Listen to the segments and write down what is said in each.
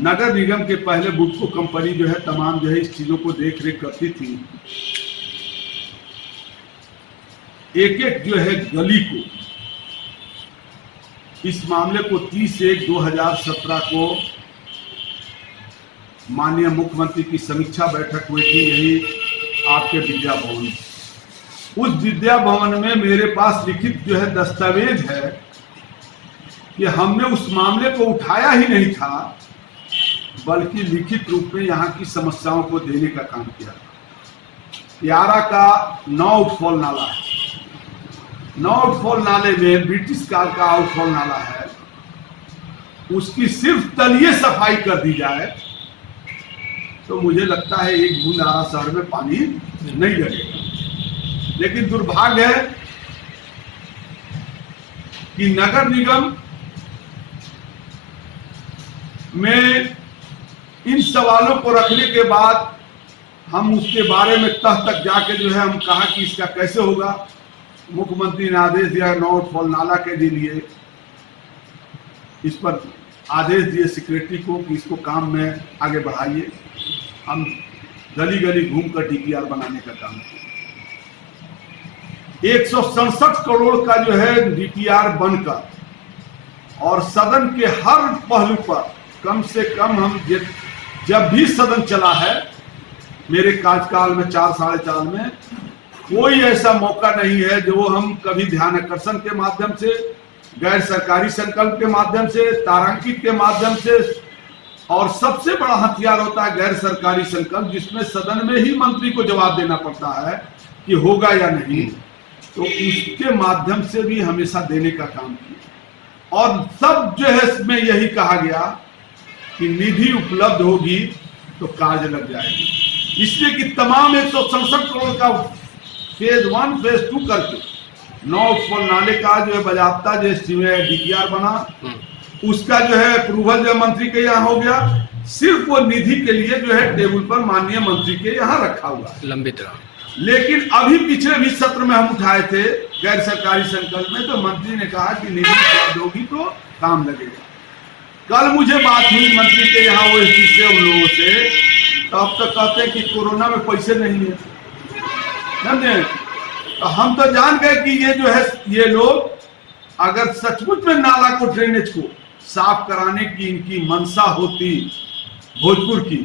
नगर निगम के पहले बुडको कंपनी जो है तमाम जो है इस चीजों को देख रेख करती थी। एक एक जो है गली को, इस मामले को 30/1/2017 को माननीय मुख्यमंत्री की समीक्षा बैठक हुई थी, यही आपके विद्या भवन। उस विद्या भवन में मेरे पास लिखित जो है दस्तावेज है कि हमने उस मामले को उठाया ही नहीं था, बल्कि लिखित रूप में यहाँ की समस्याओं को देने का काम किया। यारा का 9 आउटफॉल नाला है, 9 आउटफॉल नाले में ब्रिटिश काल का आउटफॉल नाला है, उसकी सिर्फ तलीय सफाई कर दी जाए तो मुझे लगता है एक बूंद आरा शहर में पानी नहीं लगेगा। लेकिन दुर्भाग्य है कि नगर निगम में इन सवालों को रखने के बाद हम उसके बारे में तह तक जाके जो है हम कहा कि इसका कैसे होगा। मुख्यमंत्री ने आदेश दिया 9 आउटफॉल नाला के लिए, इस पर आदेश दिए सेक्रेटरी को कि इसको काम में आगे बढ़ाइए। हम गली गली घूमकर डीपीआर बनाने का काम किया। 167 करोड़ का जो है डीपीआर बनकर और सदन के हर पहलू पर कम से कम हम जब भी सदन चला है मेरे कार्यकाल में 4 साढ़े 4 में, कोई ऐसा मौका नहीं है जो हम कभी ध्यान आकर्षण के माध्यम से, गैर सरकारी संकल्प के माध्यम से, तारांकित के माध्यम से, और सबसे बड़ा हथियार होता है गैर सरकारी संकल्प, जिसमें सदन में ही मंत्री को जवाब देना पड़ता है कि होगा या नहीं, तो उसके माध्यम से भी हमेशा देने का काम किया। और सब जो है इसमें यही कहा गया कि निधि उपलब्ध होगी तो कार्य लग जाएगी, इसलिए कि तमाम 167 करोड़ का फेज 1 फेज 2 करके 9 आउटफॉल नाले का जो है बाजाबता जो डीपीआर बना, उसका जो है अप्रूवल जो मंत्री के यहाँ हो गया, सिर्फ वो निधि के लिए जो है टेबल पर माननीय मंत्री के यहाँ रखा हुआ है, लंबित रहा। लेकिन अभी पिछले भी सत्र में हम उठाए थे गैर सरकारी संकल्प में, तो मंत्री ने कहा कि निधि उपलब्ध होगी तो काम लगेगा। कल मुझे बात हुई मंत्री के यहाँ वो से उन लोगों से, तो अब तक कहते हैं कि कोरोना में पैसे नहीं है, समझे। तो हम तो जान गए कि ये जो है ये लोग अगर सचमुच में नाला को, ड्रेनेज को साफ कराने की इनकी मंशा होती भोजपुर की,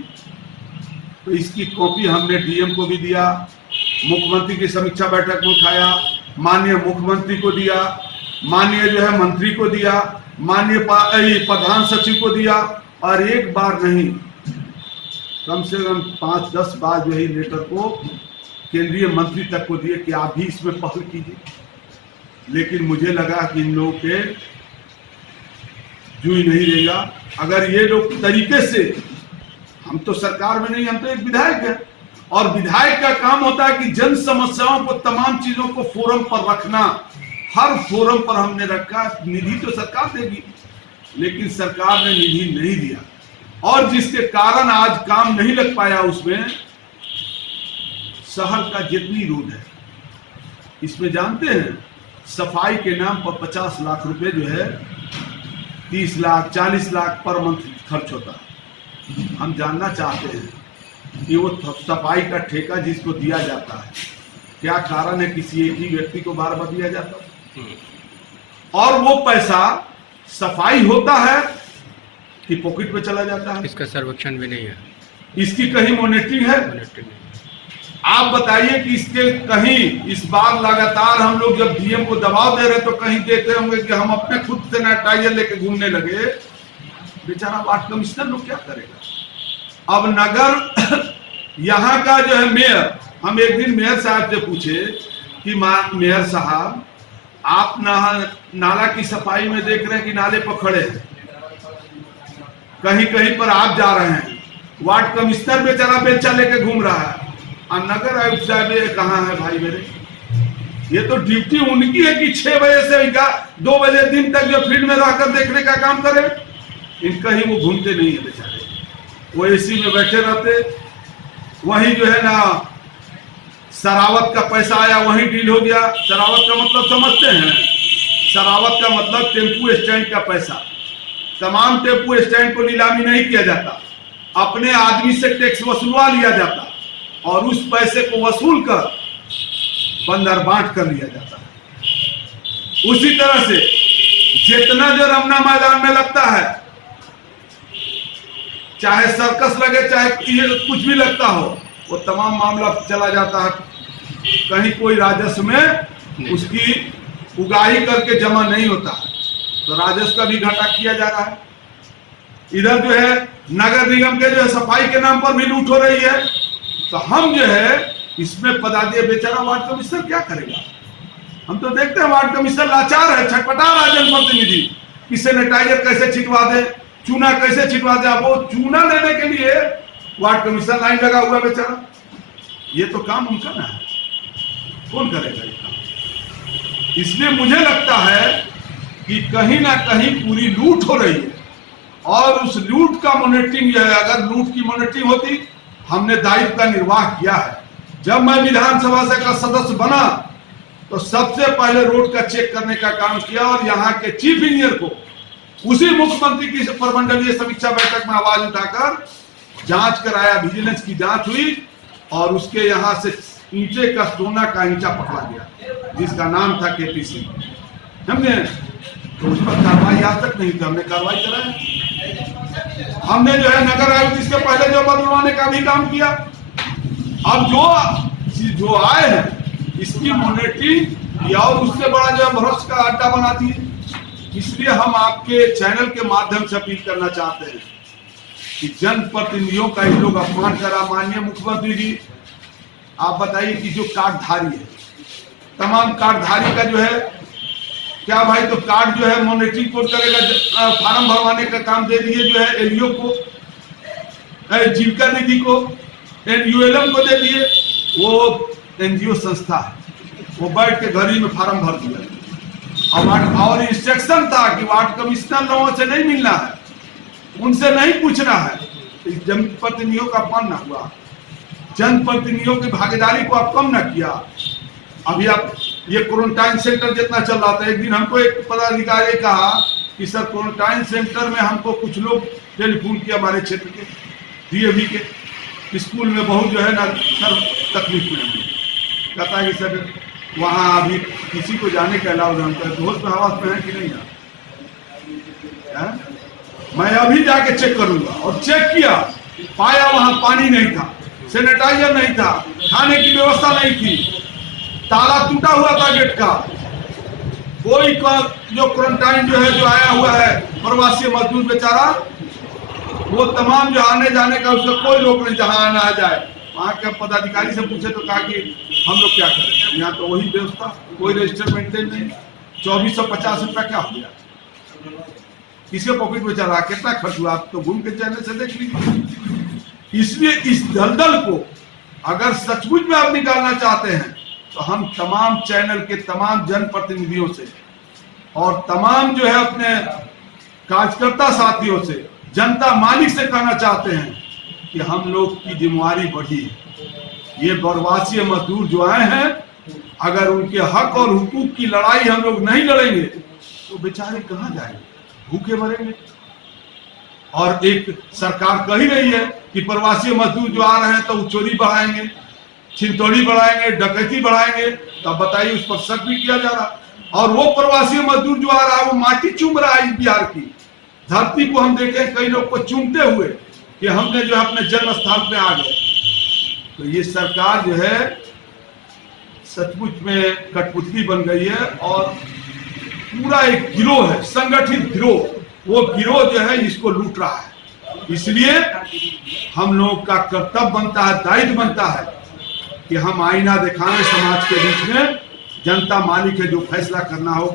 तो इसकी कॉपी हमने डीएम को भी दिया, मुख्यमंत्री की समीक्षा बैठक में उठाया, माननीय मुख्यमंत्री को दिया, माननीय जो है मंत्री को दिया, माननीय प्रधान सचिव को दिया, और एक बार नहीं कम से कम 5-10 बार जो है लेटर को केंद्रीय मंत्री तक को दिए कि आप भी इसमें पहल कीजिए। लेकिन मुझे लगा कि इन लोगों के जुई नहीं रहेगा। अगर ये लोग तरीके से, हम तो सरकार में नहीं, हम तो एक विधायक है, और विधायक का काम होता है कि जन समस्याओं को, तमाम चीजों को फोरम पर रखना। हर फोरम पर हमने रखा, निधि तो सरकार देगी, लेकिन सरकार ने निधि नहीं दिया, और जिसके कारण आज काम नहीं लग पाया। उसमें शहर का जितनी रोड है, इसमें जानते हैं सफाई के नाम पर 50 लाख रुपए जो है 30 लाख 40 लाख पर मंथ खर्च होता है। हम जानना चाहते हैं कि वो सफाई का ठेका जिसको दिया जाता है, क्या कारण है किसी एक ही व्यक्ति को बार बार दिया जाता है, और वो पैसा सफाई होता है कि पॉकेट में चला जाता है। इसका सर्वेक्षण भी नहीं है, इसकी कहीं मॉनिटरिंग है? आप बताइए कि इसके कहीं इस बार लगातार हम लोग जब डीएम को दबाव दे रहे तो कहीं देख रहे होंगे कि हम अपने खुद से सैनिटाइजर लेके घूमने लगे। बेचारा वार्ड कमिश्नर लोग क्या करेगा। अब नगर यहाँ का जो है मेयर, हम एक दिन मेयर साहब से पूछे कि मेयर साहब आप नाला की सफाई में देख रहे हैं कि नाले पर खड़े हैं, कहीं कहीं पर आप जा रहे हैं, वार्ड कमिश्नर बेचारा बेलचा लेके घूम रहा है, और नगर आयुक्त साहब ये कहाँ है भाई मेरे। ये तो ड्यूटी उनकी है कि 6 बजे से 2 बजे दिन तक जो फील्ड में रहकर देखने का काम करे। इनका ही वो घूमते नहीं है बेचारे, वो एसी में बैठे रहते, वहीं जो है ना सरावत का पैसा आया वहीं डील हो गया। सरावत का मतलब समझते हैं? सरावत का मतलब टेम्पू स्टैंड का पैसा, तमाम टेम्पो स्टैंड को नीलामी नहीं किया जाता, अपने आदमी से टैक्स वसूलवा लिया जाता और उस पैसे को वसूल कर बंदर बांट कर लिया जाता है। उसी तरह से जितना जो रमना मैदान में लगता है, चाहे सर्कस लगे चाहे कुछ भी लगता हो, वो तमाम मामला चला जाता है। कहीं कोई राजस्व में उसकी उगाही करके जमा नहीं होता, तो राजस्व का भी घाटा किया जा रहा है। इधर जो है नगर निगम के जो है सफाई के नाम पर भी लूट हो रही है। तो हम जो है इसमें पदाधिकारी, बेचारा वार्ड कमिश्नर क्या करेगा? हम तो देखते हैं वार्ड कमिश्नर लाचार है, छटपटा रहा है जनप्रतिनिधि कि सैनिटाइजर कैसे छिटवा दे, चूना कैसे छिटवा दे। अब वो चूना लेने के लिए वार्ड कमिश्नर लाइन लगा हुआ बेचारा। ये तो काम उनका ना है, कौन करेगा ये काम? इसलिए मुझे लगता है कि कहीं ना कहीं पूरी लूट हो रही है और उस लूट का मॉनिटरिंग जो है, अगर लूट की मॉनिटरिंग होती, हमने दायित्व का निर्वाह किया है। जब मैं विधानसभा से का सदस्य बना तो सबसे पहले रोड का चेक करने का काम किया और यहाँ के चीफ इंजीनियर को उसी मुख्यमंत्री की प्रमंडलीय समीक्षा बैठक में आवाज उठाकर जांच कराया, विजिलेंस की जांच हुई और उसके यहाँ से ईंटे का सोना का ईंचा पकड़ा गया जिसका नाम था केपीसी। हमने तो उस पर कार्रवाई आज तक नहीं की, हमने कार्रवाई कराया। हमने जो है नगर आयुक्त इसके पहले जो बदलवाने का भी काम किया। अब जो आए हैं इसकी मॉनिटरिंग या और उससे बड़ा जो है भरोसे का अड्डा बनाती है। इसलिए हम आपके चैनल के माध्यम से अपील करना चाहते हैं कि जनप्रतिनिधियों का ये लोग अपमान करा। माननीय मुख्यमंत्री जी, आप बताइए कि जो कार्डधारी है, तमाम कार्डधारी का जो है क्या भाई, तो कार्ड जो है मॉनिटरिंग कोड करेगा, फार्म भरवाने का काम दे दिए जो है एलईओ को, जीविका निधि को, एनयूएलएम को दे दिए। वो एनजीओ संस्था है, वो बैठ के घर ही में फार्म भर दिया और इंस्ट्रक्शन था कि वार्ड कमिश्नर लोगों से नहीं मिलना है, उनसे नहीं पूछना है। जनप्रतिनिधियों का अपमान न हुआ, जनप्रतिनिधियों की भागीदारी को आप कम न किया। अभी आप ये क्वारंटाइन सेंटर जितना चल रहा था, एक दिन हमको एक पदाधिकारी कहा कि सर क्वारंटाइन सेंटर में हमको कुछ लोग टेलीफोन किया हमारे क्षेत्र के डीएवी के स्कूल में बहुत जो है ना सर तकलीफ में हमें कहता है कि सर वहाँ अभी किसी को जाने का अलाउ नहीं होता है। तो होश में हवास में है कि नहीं है? मैं अभी जाके चेक करूंगा और चेक किया, पाया वहां पानी नहीं था, सैनिटाइजर नहीं था, खाने की व्यवस्था नहीं थी, ताला टूटा हुआ था गेट का। कोई जो क्वारंटाइन जो है जो आया हुआ है प्रवासी मजदूर बेचारा, वो तमाम जो आने जाने का उसका कोई रोक नहीं, जहां आना आ जाए। वहां के पदाधिकारी से पूछे तो कहा कि हम लोग क्या करें, यहाँ तो वही व्यवस्था, कोई रजिस्टर मेंटेन नहीं। 2450 रुपया क्या हो गया, किसके पॉकेट में चला, कितना खर्च हुआ, आप तो घूम के चैनल से देख लीजिए। इसलिए इस दलदल को अगर सचमुच में आप निकालना चाहते हैं तो हम तमाम चैनल के तमाम जनप्रतिनिधियों से और तमाम जो है अपने कार्यकर्ता साथियों से, जनता मालिक से कहना चाहते हैं कि हम लोग की जिम्मेवारी बढ़ी है। ये प्रवासी मजदूर जो आए हैं, अगर उनके हक और हुकूक की लड़ाई हम लोग नहीं लड़ेंगे तो बेचारे कहाँ जाएंगे, भूखे मरेंगे। और एक सरकार कह ही रही है कि प्रवासी मजदूर जो आ रहे हैं तो चोरी बढ़ाएंगे, छिनतोड़ी बढ़ाएंगे, डकैती बढ़ाएंगे। तब बताइए, उस पर शक भी किया जा रहा। और वो प्रवासी मजदूर जो आ रहा है वो माटी चूम रहा है इस बिहार की धरती को। हम देखे कई लोग को चूमते हुए कि हमने जो है अपने जन्म स्थान पे आ गए। तो ये सरकार जो है सचमुच में कठपुतली बन गई है और पूरा एक गिरोह है, संगठित गिरोह, वो गिरोह जो है इसको लूट रहा है। इसलिए हम लोग का कर्तव्य बनता है, दायित्व बनता है कि हम आईना दिखाएं समाज के बीच में, जनता मालिक है जो फैसला करना हो।